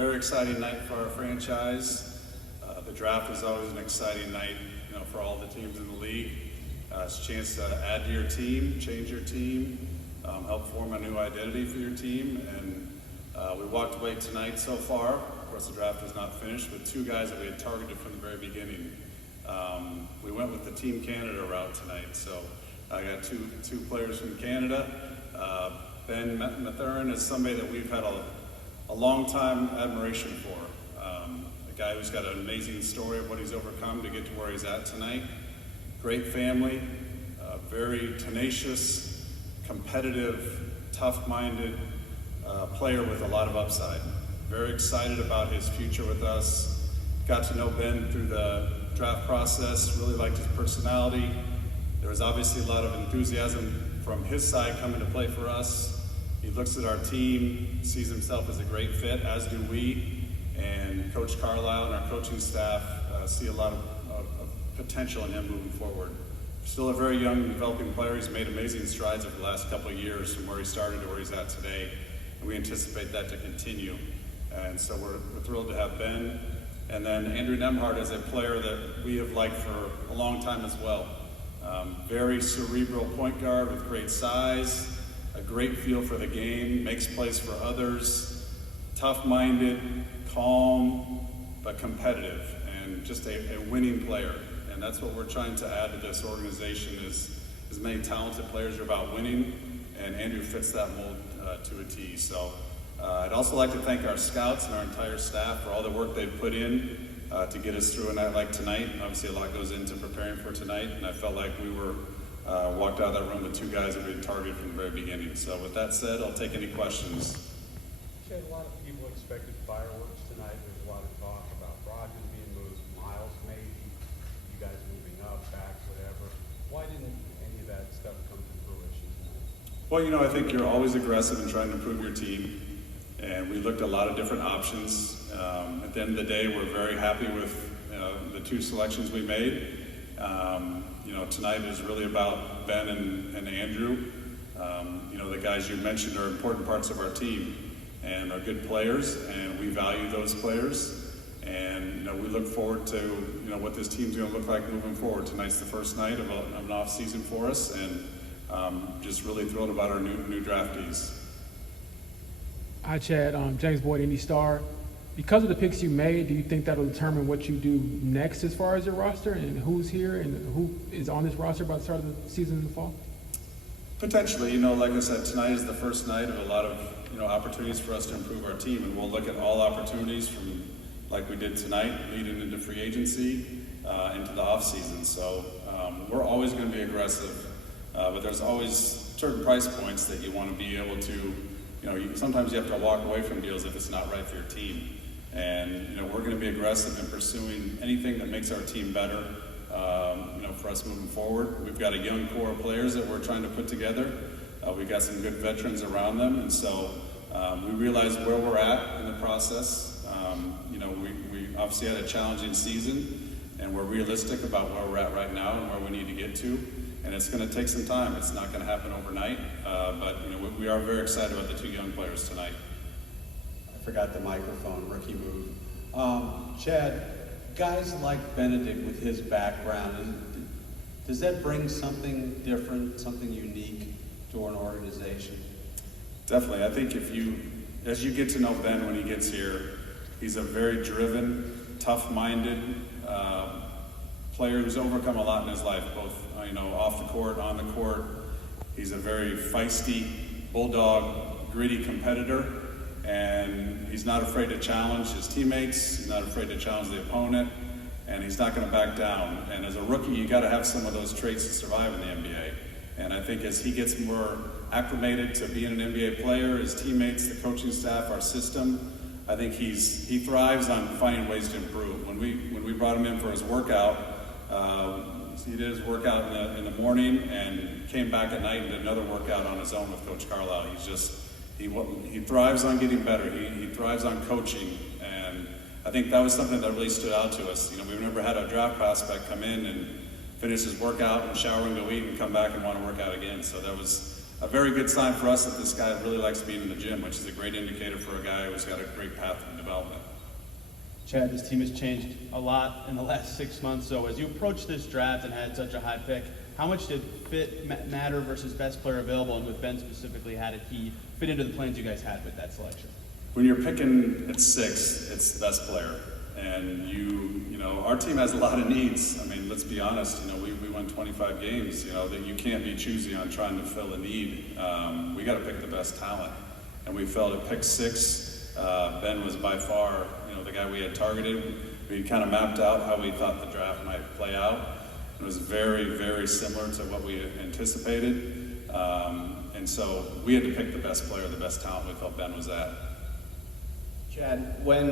Very exciting night for our franchise. The draft is always an exciting night, for all the teams in the league. It's a chance to add to your team, change your team, help form a new identity for your team. And we walked away tonight so far. Of course, the draft is not finished, with two guys that we had targeted from the very beginning. We went with the Team Canada route tonight, so I got two players from Canada. Bennedict Mathurin is somebody that we've had a long time admiration for. A guy who's got an amazing story of what he's overcome to get to where he's at tonight. Great family, very tenacious, competitive, tough-minded player with a lot of upside. Very excited about his future with us. Got to know Ben through the draft process, really liked his personality. There was obviously a lot of enthusiasm from his side coming to play for us. He looks at our team, sees himself as a great fit, as do we. And Coach Carlisle and our coaching staff see a lot of potential in him moving forward. Still a very young, developing player. He's made amazing strides over the last couple of years from where he started to where he's at today. And we anticipate that to continue. And so we're thrilled to have Ben. And then Andrew Nembhard is a player that we have liked for a long time as well. Very cerebral point guard with great size, a great feel for the game, makes plays for others, tough-minded, calm, but competitive, and just a winning player. And that's what we're trying to add to this organization is as many talented players are about winning, and Andrew fits that mold to a T. So I'd also like to thank our scouts and our entire staff for all the work they've put in to get us through a night like tonight. Obviously a lot goes into preparing for tonight, and I felt like we were walked out of that room with two guys that we had targeted from the very beginning. So with that said, I'll take any questions. Chad, a lot of people expected fireworks tonight. There's a lot of talk about Brogdon being moved, Miles maybe, you guys moving up, back, whatever. Why didn't any of that stuff come to fruition tonight? Well, I think you're always aggressive in trying to improve your team. And we looked at a lot of different options. At the end of the day, we're very happy with the two selections we made. Tonight is really about Ben and Andrew. The guys you mentioned are important parts of our team and are good players, and we value those players. And we look forward to what this team's going to look like moving forward. Tonight's the first night of an off season for us, and just really thrilled about our new draftees. Hi, Chad. James Boyd, Indy Star. Because of the picks you made, do you think that'll determine what you do next as far as your roster and who's here and who is on this roster by the start of the season in the fall? Potentially. Like I said, tonight is the first night of a lot of opportunities for us to improve our team, and we'll look at all opportunities from like we did tonight, leading into free agency, into the off season. So we're always going to be aggressive, but there's always certain price points that you want to be able to. Sometimes you have to walk away from deals if it's not right for your team. And, we're going to be aggressive in pursuing anything that makes our team better, for us moving forward. We've got a young core of players that we're trying to put together. We've got some good veterans around them. And so we realize where we're at in the process. We obviously had a challenging season, and we're realistic about where we're at right now and where we need to get to. And it's going to take some time. It's not going to happen overnight. But we are very excited about the two young players tonight. I forgot the microphone, rookie move. Chad, guys like Bennedict with his background, does that bring something different, something unique to an organization? Definitely. I think as you get to know Ben when he gets here, he's a very driven, tough-minded player who's overcome a lot in his life, both off the court, on the court. He's a very feisty, bulldog, gritty competitor, and he's not afraid to challenge his teammates. He's not afraid to challenge the opponent, and he's not going to back down. And as a rookie, you got to have some of those traits to survive in the NBA. And I think as he gets more acclimated to being an NBA player, his teammates, the coaching staff, our system, I think he thrives on finding ways to improve. When we brought him in for his workout, he did his workout in the morning and came back at night and did another workout on his own with Coach Carlisle. He thrives on getting better. He thrives on coaching, and I think that was something that really stood out to us. We've never had a draft prospect come in and finish his workout and shower and go eat and come back and want to work out again. So that was a very good sign for us that this guy really likes being in the gym, which is a great indicator for a guy who's got a great path of development. Chad, this team has changed a lot in the last 6 months. So as you approached this draft and had such a high pick, how much did fit matter versus best player available? And with Ben specifically, how did he fit into the plans you guys had with that selection? When you're picking at 6, it's the best player. And you know, our team has a lot of needs. I mean, let's be honest, you know, we won 25 games, you know, that you can't be choosy on trying to fill a need. We got to pick the best talent. And we felt at pick 6, Ben was by far, you know, the guy we had targeted. We kind of mapped out how we thought the draft might play out. It was very, very similar to what we had anticipated. And so we had to pick the best player, the best talent we felt Ben was at. Chad, when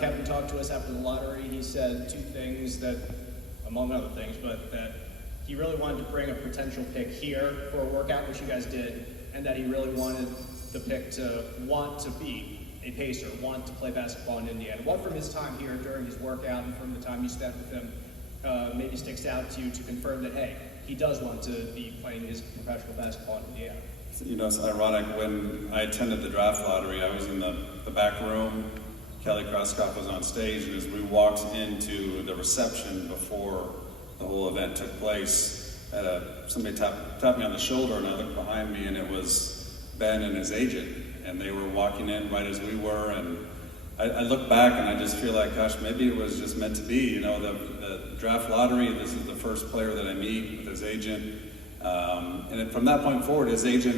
Kevin talked to us after the lottery, he said 2 things that, among other things, but that he really wanted to bring a potential pick here for a workout, which you guys did, and that he really wanted the pick to want to be a Pacer, want to play basketball in Indiana. What from his time here during his workout and from the time you spent with him maybe sticks out to you to confirm that, hey, he does want to be playing his professional basketball in Indiana? You know, it's ironic, when I attended the draft lottery, I was in the back room, Kelly Krauskopf was on stage, and as we walked into the reception before the whole event took place, somebody tapped me on the shoulder, and I looked behind me, and it was Ben and his agent, and they were walking in right as we were, and I look back and I just feel like, gosh, maybe it was just meant to be. You know, the draft lottery, this is the first player that I meet with his agent. And from that point forward, his agent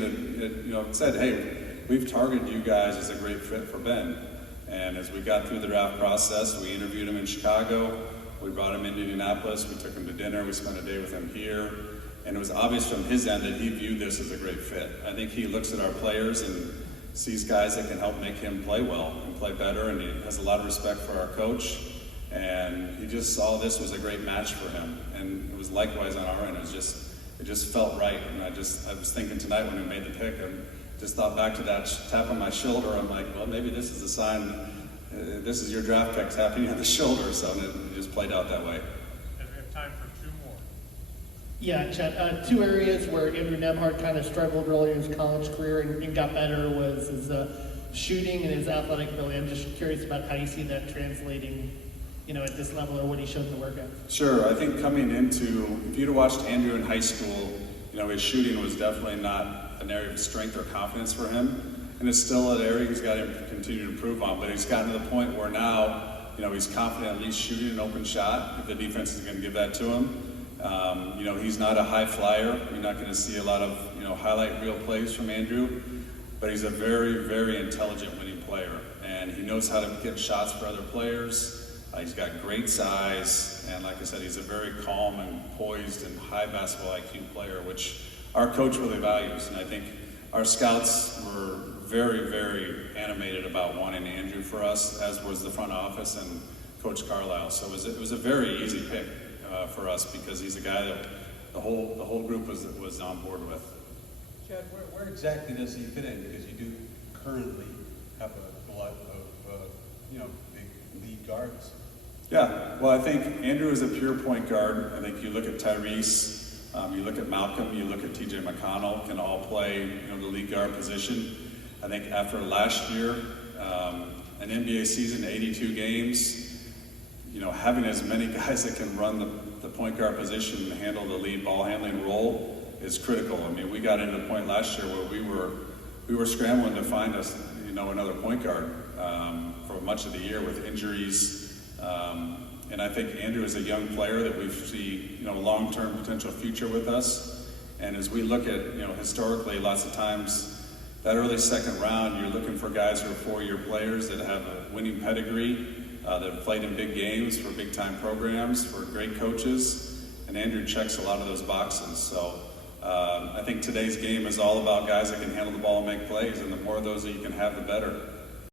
had said, hey, we've targeted you guys as a great fit for Ben. And as we got through the draft process, we interviewed him in Chicago, we brought him into Indianapolis, we took him to dinner, we spent a day with him here. And it was obvious from his end that he viewed this as a great fit. I think he looks at our players and sees guys that can help make him play well and play better, and he has a lot of respect for our coach. And he just saw this was a great match for him. And it was likewise on our end. It just felt right. And I was thinking tonight when we made the pick, I just thought back to that tap on my shoulder. I'm like, well, maybe this is a sign, this is your draft pick tapping you on the shoulder. So it just played out that way. And we have time for 2 more. Yeah, Chad, 2 areas where Andrew Nembhard kind of struggled early in his college career and got better was his shooting and his athletic ability. I'm just curious about how you see that translating, you know, at this level, or what he showed in the workout. Sure, I think coming into, if you'd have watched Andrew in high school, you know, his shooting was definitely not an area of strength or confidence for him. And it's still an area he's got to continue to improve on, but he's gotten to the point where now, you know, he's confident at least shooting an open shot if the defense is going to give that to him. You know, he's not a high flyer. You're not going to see a lot of, you know, highlight reel plays from Andrew, but he's a very, very intelligent winning player, and he knows how to get shots for other players. He's got great size, and like I said, he's a very calm and poised and high basketball IQ player, which our coach really values. And I think our scouts were very, very animated about wanting Andrew for us, as was the front office and Coach Carlisle. So it was a very easy pick for us, because he's a guy that the whole group was on board with. Chad, where exactly does he fit in? Because you do currently have a lot of, big lead guards. Yeah, well, I think Andrew is a pure point guard. I think you look at Tyrese, you look at Malcolm, you look at TJ McConnell, can all play, you know, the lead guard position. I think after last year, an NBA season, 82 games, you know, having as many guys that can run the point guard position and handle the lead ball handling role is critical. I mean, we got into a point last year where we were scrambling to find us, you know, another point guard for much of the year with injuries. And I think Andrew is a young player that we see, you know, a long-term potential future with us. And as we look at, you know, historically, lots of times that early second round, you're looking for guys who are 4-year players that have a winning pedigree, that have played in big games for big-time programs, for great coaches. And Andrew checks a lot of those boxes. So I think today's game is all about guys that can handle the ball and make plays. And the more of those that you can have, the better.